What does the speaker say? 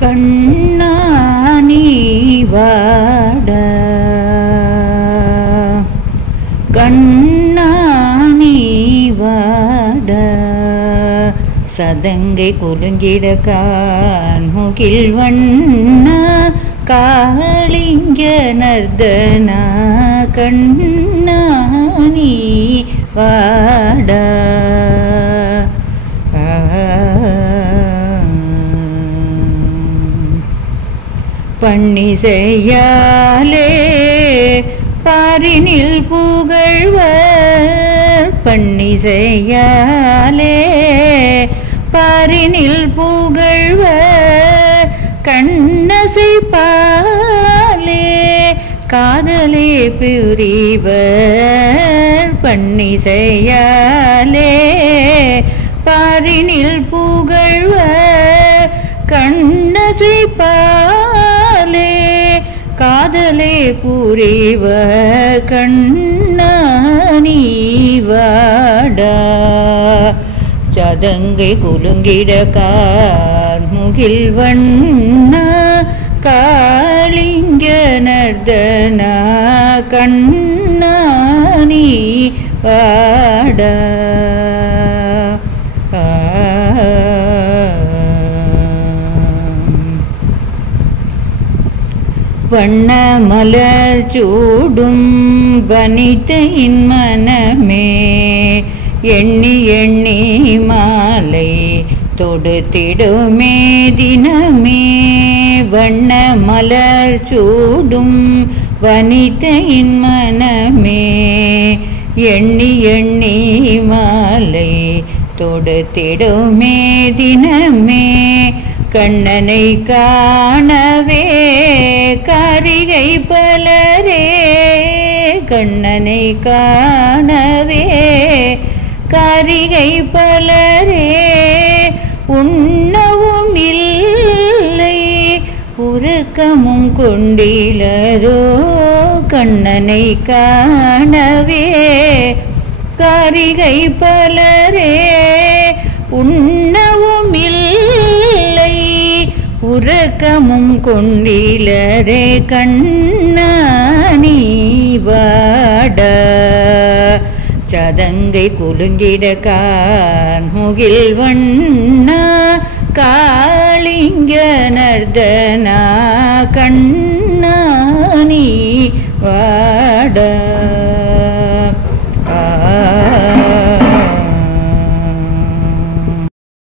கண்ணா நீ வாடா கண்ணா நீ வாடா சதங்கை குலுங்கிட கான்முகில் வண்ணா காளிங்க நர்தனா கண்ணா நீ வாடா பன்னிசையாலே பாரினில் புகழ்வர் பன்னிசையாலே பாரினில் புகழ்வர் கண்ணசைப்பாலே காதலே புரிவர் பன்னிசையாலே பாரினில் புகழ்வர் கண்ணசைப்பாலே காதலே புரிவ கண்ணா நீ வாடா சதங்கை குலுங்கிட கார்முகில் வண்ணா காளிங்க நர்தனா கண்ணா நீ வாடா வண்ண மலர் சூடும் வனிதையின் மனமே எண்ணி எண்ணி மாலை தொடுத்திடுமே தினமே வண்ண மலர் சூடும் வனிதையின் மனமே எண்ணி எண்ணி மாலை தொடுத்திடுமே தினமே கண்ணனை காணவே காரிகை பலரே கண்ணனை காணவே காரிகை பலரே உண்ணவும் இல்லை உறக்கமும் கொண்டிலரோ கண்ணனை காணவே காரிகை பலரே உண்ணவும் இல்லை உறக்கமும் கொண்டிலரே கண்ணா நீ வாடா சதங்கை குலுங்கிட கார்முகில் வண்ணா காளிங்க நர்தனா கண்ணா நீ வாடா